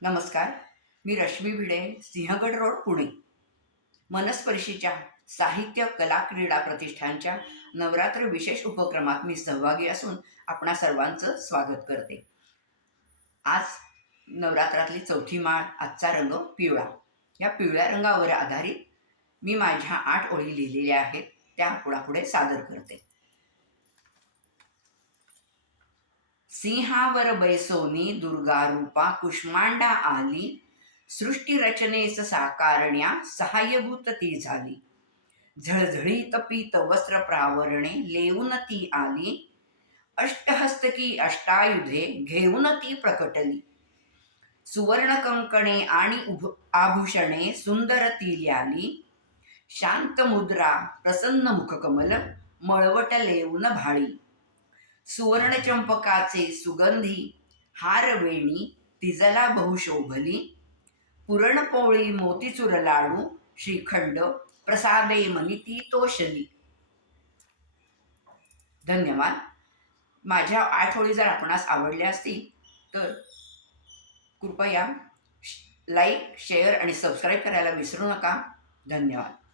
नमस्कार. मी रश्मी भिडे सिंहगड रोड पुणे. मनस्पर्शीच्या साहित्य कला क्रीडा प्रतिष्ठानच्या नवरात्र विशेष उपक्रमात मी सहभागी असून आपणा सर्वांचं स्वागत करते. आज नवरात्रातली चौथी माळ आजचा रंग पिवळा. या पिवळ्या रंगावर आधारित मी माझ्या आठ ओळी लिहिलेल्या आहेत त्या पुढापुढे सादर करते. सिंहावर बैसोनी दुर्गारूपा कुष्मांडा आली. सृष्टी रचनेस साकारण्या सहाय्यभूत ती झाली. झळझळीत पीत वस्त्र प्रावरणे लेऊन ती आली. अष्टहस्तकी अष्टायुधे घेऊन ती प्रकटली. सुवर्ण कंकणे आणि उभ आभूषणे सुंदर ती ल्याली. शांत मुद्रा प्रसन्न मुखकमल मळवट लेऊन भाळी. सुवर्णचंपकाचे सुगंधी हार वेणी तिजला बहुशोभनी पुरणपोळी मोतीचूर लाडू श्रीखंड प्रसादे मनिती तोषली धन्यवाद. माझ्या आठ ओळी जर आपणास आवडल्या असतील तर कृपया लाईक शेअर आणि सबस्क्राईब करायला विसरू नका. धन्यवाद.